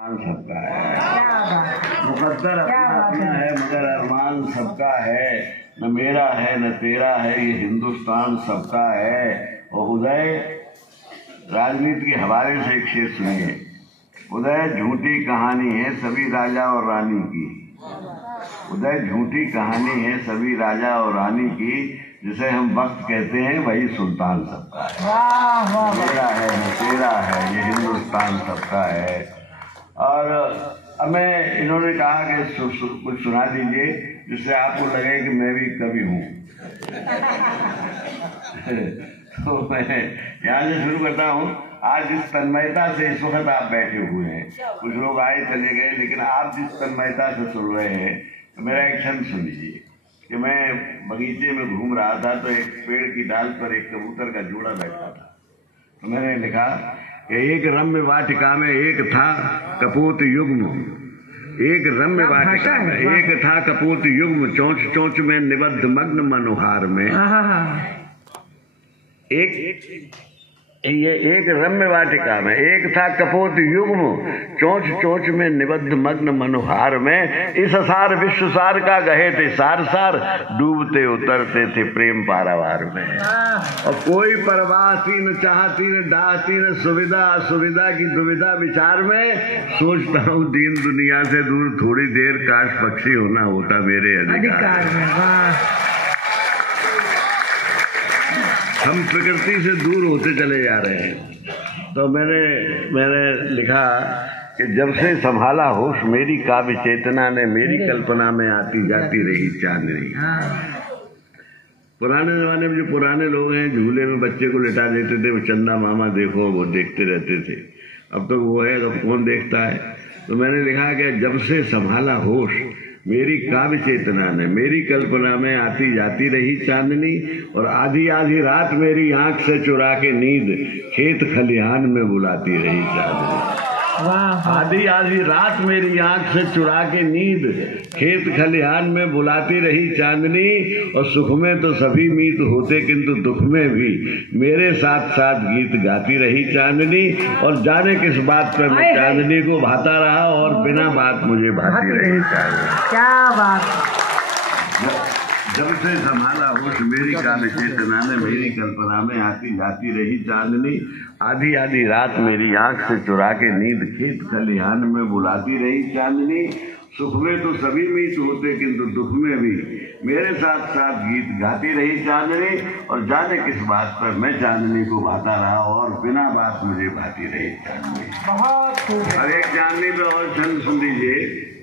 सबका है, मुकद्दर अपना है मगर अरमान सबका है, न मेरा है न तेरा है, ये हिंदुस्तान सबका है। और उदय राजनीति के हवाले से एक शेर सुनिए। उदय झूठी कहानी है सभी राजा और रानी की, उदय झूठी कहानी है सभी राजा और रानी की, जिसे हम वक्त कहते हैं वही सुल्तान सबका है। मेरा है न तेरा है, ये हिंदुस्तान सबका है। और अब मैं इन्होंने कहा कि कुछ सुना दीजिए जिससे आपको लगे कि मैं भी कवि हूँ। तो मैं यहाँ से शुरू करता हूँ। आज जिस तन्मयता से इस वक्त आप बैठे हुए हैं, कुछ लोग आए चले गए, लेकिन आप जिस तन्मयता से सुन रहे हैं, तो मेरा एक क्षण सुन लीजिए कि मैं बगीचे में घूम रहा था तो एक पेड़ की डाल पर एक कबूतर का जोड़ा बैठा था। तो मैंने लिखा कि एक रम्य वाटिका में एक था कपूत युग्म, एक रम्य वाटिका में एक था कपूत युग्म, चोंच चोंच में निबद्ध मग्न मनोहार में एक रम्य वाटिका में एक था कपूत युग्म, चोंच चोंच में निबद्ध मग्न मनोहार में, इस सार विश्व सार का गहे थे सार सार, डूबते उतरते थे प्रेम पारावार में। और कोई परवाह न चाहती न डाहती न सुविधा असुविधा की दुविधा विचार में, सोचता हूँ दीन दुनिया से दूर थोड़ी देर, काश पक्षी होना होता मेरे अधिकार में। हम प्रकृति से दूर होते चले जा रहे हैं। तो मैंने लिखा कि जब से संभाला होश मेरी काव्य चेतना ने, मेरी कल्पना में आती जाती रही चांदनी। पुराने जमाने में जो पुराने लोग हैं, झूले में बच्चे को लिटा देते थे, वो चंदा मामा देखो, वो देखते रहते थे। अब तो वो है तो कौन देखता है। तो मैंने लिखा कि जब से संभाला होश मेरी काव्य चेतना ने, मेरी कल्पना में आती जाती रही चांदनी, और आधी आधी रात मेरी आंख से चुरा के नींद खेत खलिहान में बुलाती रही चांदनी। आधी आधी रात मेरी आंख से चुरा के नींद खेत खलिहान में बुलाती रही चांदनी। और सुख में तो सभी मीत होते, किंतु दुख में भी मेरे साथ साथ गीत गाती रही चांदनी। और जाने किस बात पर मैं चांदनी को भाता रहा, और बिना बात मुझे भाती रही चांदनी। क्या बात। जब से संभाला होश मेरी काव्य चेतना ने, मेरी कल्पना में आती जाती रही चांदनी। आधी आधी रात मेरी आंख से चुरा के नींद खेत खलिहान में बुलाती रही चांदनी। सुख में तो सभी मीत होते, किंतु दुख में भी मेरे साथ साथ गीत गाती रही चांदनी। और जाने किस बात पर मैं चांदनी को भाता रहा, और बिना बात मुझे भाती रही चांदनी। बहुत और एक चांदनी पे और छंद सुन लीजिए।